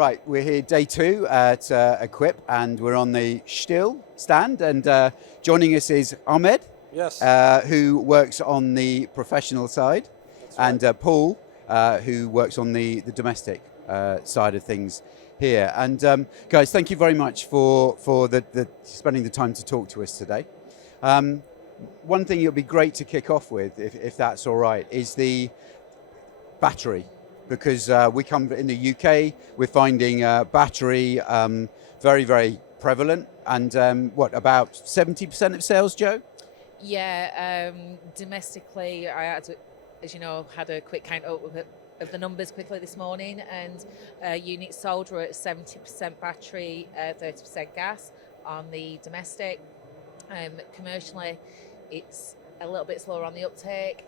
Right, we're here day 2 at Equip, and we're on the STIHL stand, and joining us is Ahmed, Yes. who works on the professional side, That's right. and Paul, who works on the domestic side of things here. And guys, thank you very much for the spending the time to talk to us today. One thing it would be great to kick off with, if that's all right, is the battery, because we come in the UK, we're finding battery very, very prevalent, and about 70% of sales, Joe? Yeah, domestically, I had, as you know, had a quick count up of the numbers quickly this morning, and units sold were at 70% battery, 30% gas on the domestic. Commercially, it's a little bit slower on the uptake.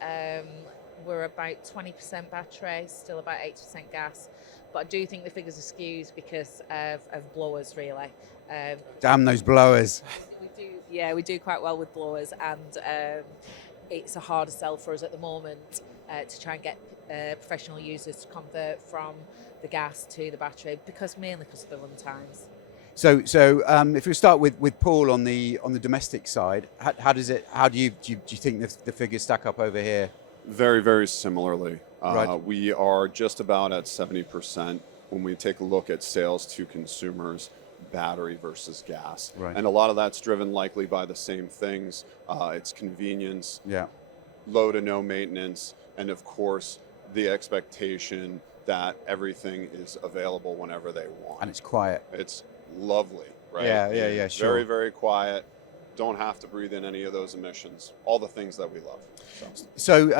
We're about 20% battery, still about 80% gas. But I do think the figures are skewed because of blowers, really. Damn those blowers. We do quite well with blowers, and it's a harder sell for us at the moment to try and get professional users to convert from the gas to the battery, mainly because of the run times. So if we start with Paul on the domestic side, how do you think the figures stack up over here? Very, very similarly. Right. We are just about at 70% when we take a look at sales to consumers, battery versus gas. Right. And a lot of that's driven likely by the same things. It's convenience, low to no maintenance, and of course, the expectation that everything is available whenever they want. And it's quiet. It's lovely, right? Yeah, sure. Very, very quiet. Don't have to breathe in any of those emissions. All the things that we love. So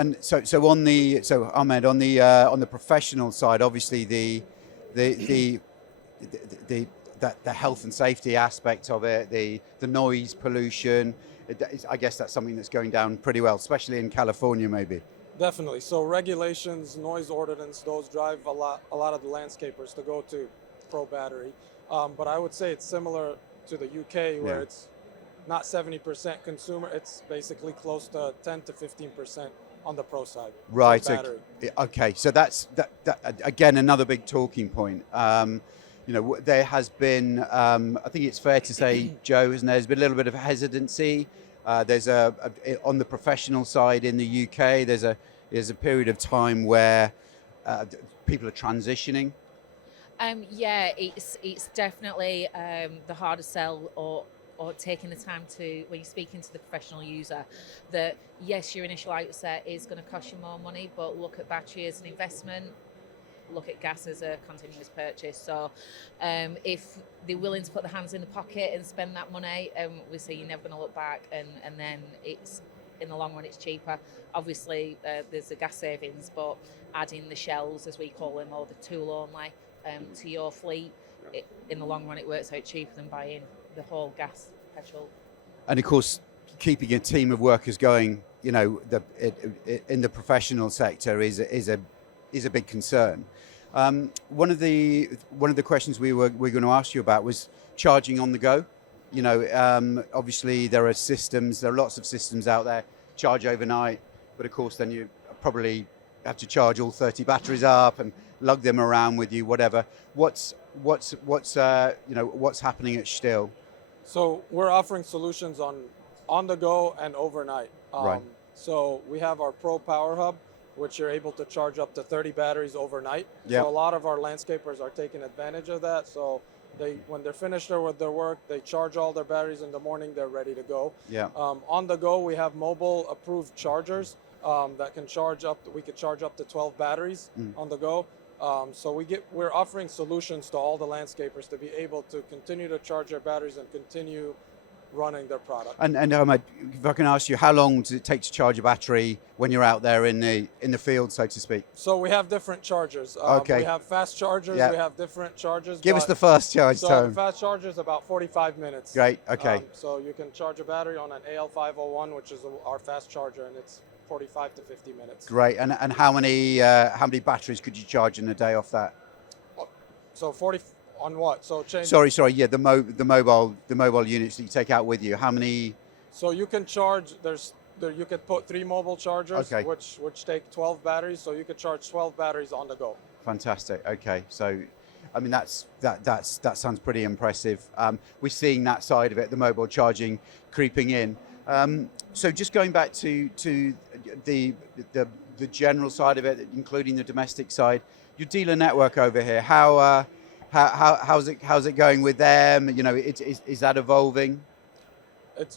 Ahmed, on the professional side, obviously the health and safety aspect of it, the noise pollution, I guess that's something that's going down pretty well, especially in California, maybe. Definitely. So regulations, noise ordinance, those drive a lot of the landscapers to go to Pro Battery. But I would say it's similar to the UK, where it's not 70% consumer, it's basically close to 10 to 15% on the Pro side. Right. Battery. Okay. So that's again another big talking point. There has been, I think it's fair to say, Joe, isn't there? There's been a little bit of hesitancy. There's on the professional side in the UK. There's a period of time where people are transitioning. It's definitely the harder sell or taking the time to, when you're speaking to the professional user, that yes, your initial outset is going to cost you more money, but look at battery as an investment, look at gas as a continuous purchase. So if they're willing to put their hands in the pocket and spend that money, we say you're never going to look back, and then it's, in the long run, it's cheaper. Obviously, there's the gas savings, but adding the shells, as we call them, or the tool only, to your fleet, in the long run, it works out cheaper than buying the whole gas, petrol. And of course, keeping a team of workers going, in the professional sector is a big concern. One of the questions we were going to ask you about was charging on the go. Obviously there are lots of systems out there, charge overnight, but of course then you probably have to charge all 30 batteries up and lug them around with you, whatever. What's happening at STIHL? So we're offering solutions on the go and overnight. Right. So we have our Pro Power Hub, which you're able to charge up to 30 batteries overnight. Yeah. So a lot of our landscapers are taking advantage of that. So when they're finished with their work, they charge all their batteries in the morning, they're ready to go. Yeah. On the go, we have mobile approved chargers that can charge we could charge up to 12 batteries on the go. So we're offering solutions to all the landscapers to be able to continue to charge their batteries and continue running their product. And Ahmed, if I can ask you, how long does it take to charge a battery when you're out there in the field, so to speak? So we have different chargers. Okay. We have fast chargers. Yeah. We have different chargers. Give us the fast charge So time. the fast charger is about 45 minutes. Great. Okay. So you can charge a battery on an AL501, which is our fast charger, and it's 45 to 50 minutes. Great. And how many batteries could you charge in a day off that? So 40 on what? So change. Sorry. Yeah, the mobile units that you take out with you. How many? So you can charge. You could put 3 mobile chargers, Okay. which take 12 batteries. So you could charge 12 batteries on the go. Fantastic. Okay. So I mean, that sounds pretty impressive. We're seeing that side of it, the mobile charging creeping in. So just going back to the general side of it, including the domestic side, your dealer network over here, how's it going with them? You know, is that evolving?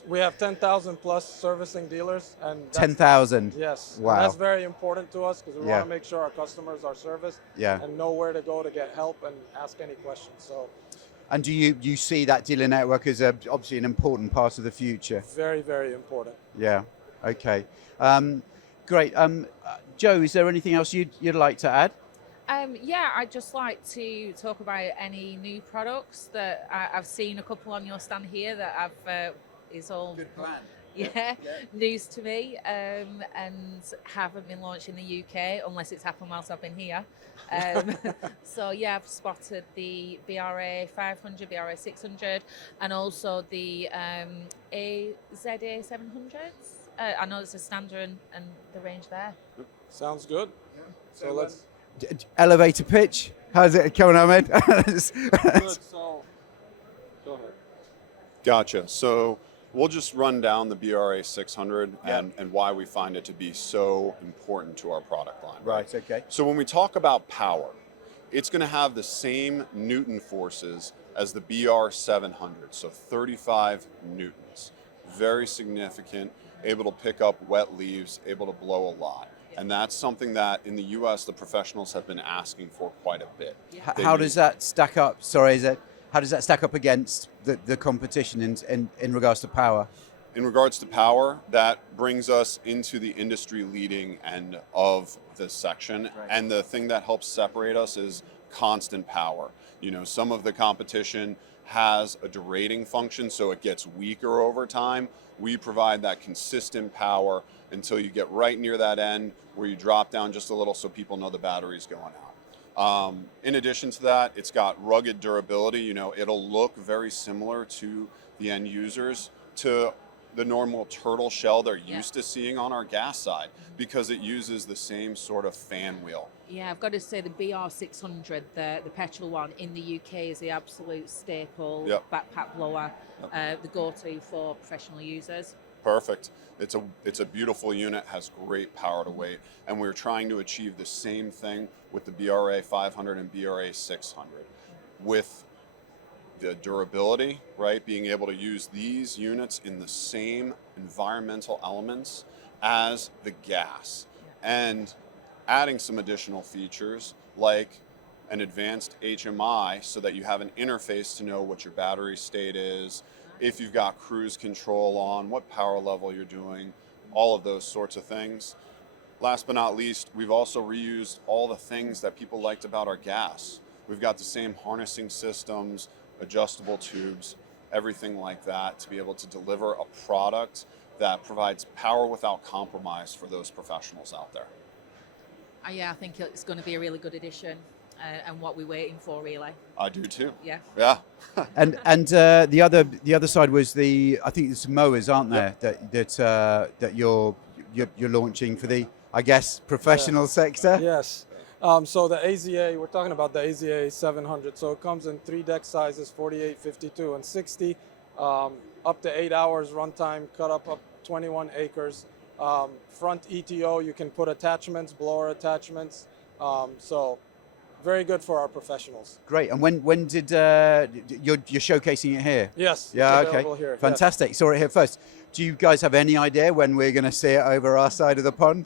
We have 10,000 plus servicing dealers, and 10,000. Yes, wow. And that's very important to us because we Yeah. want to make sure our customers are serviced Yeah. and know where to go to get help and ask any questions. So, and do you see that dealer network as obviously an important part of the future? very, very important. Yeah. Okay. Great. Jo, is there anything else you'd like to add? Yeah, I'd just like to talk about any new products that I've seen a couple on your stand here that is all Good plan. yeah, news to me, and haven't been launched in the UK unless it's happened whilst I've been here. So yeah, I've spotted the BRA 500, BRA 600, and also the ZA 700s. I know it's a standard and the range there. Sounds good. Yeah. So let's. Elevator pitch. How's it coming, Ahmed? Good. So go ahead. Gotcha. So we'll just run down the BRA 600 and why we find it to be so important to our product line. Right, okay. So when we talk about power, it's going to have the same Newton forces as the BR 700, so 35 Newtons. Very significant, able to pick up wet leaves, able to blow a lot. And that's something that in the US, the professionals have been asking for quite a bit. How does that stack up? How does that stack up against the competition in regards to power? In regards to power, that brings us into the industry leading end of this section. Right. And the thing that helps separate us is constant power. You know, some of the competition has a derating function, so it gets weaker over time. We provide that consistent power until you get right near that end where you drop down just a little so people know the battery's going out. In addition to that, it's got rugged durability. You know, it'll look very similar to the end users, to the normal turtle shell they're used to seeing on our gas side, because it uses the same sort of fan wheel. Yeah, I've got to say the BR600, the petrol one in the UK is the absolute staple backpack blower, the go-to for professional users. Perfect. It's a beautiful unit, has great power to weight, and we're trying to achieve the same thing with the BRA 500 and BRA 600 with the durability, right? Being able to use these units in the same environmental elements as the gas, and adding some additional features like an advanced HMI so that you have an interface to know what your battery state is, if you've got cruise control on, what power level you're doing, all of those sorts of things. Last but not least, we've also reused all the things that people liked about our gas. We've got the same harnessing systems, adjustable tubes, everything like that to be able to deliver a product that provides power without compromise for those professionals out there. Yeah, I think it's going to be a really good addition and what we're waiting for, really. I do too. Yeah. Yeah. and the other side was I think there's some mowers, aren't there, that you're launching for the, I guess, professional sector? Yes. So the AZA, we're talking about the AZA 700. So it comes in 3 deck sizes, 48, 52, and 60. Up to 8 hours runtime, cut up 21 acres. Front ETO, you can put attachments, blower attachments. So very good for our professionals. Great. And when did you're showcasing it here? Yes. Yeah. It's Okay. available here. Fantastic. Yes. Saw it here first. Do you guys have any idea when we're going to see it over our side of the pond?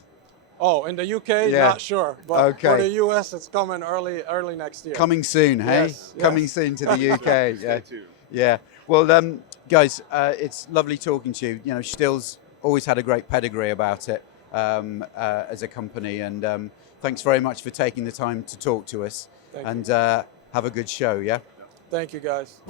Oh, in the UK, not sure, but for the US, it's coming early next year. Coming soon, hey? Yes, Coming soon to the UK. Yeah. Yeah. Well, guys, it's lovely talking to you. You know, STIHL's always had a great pedigree about it as a company, and thanks very much for taking the time to talk to us. Thank you. Have a good show. Yeah. Thank you, guys.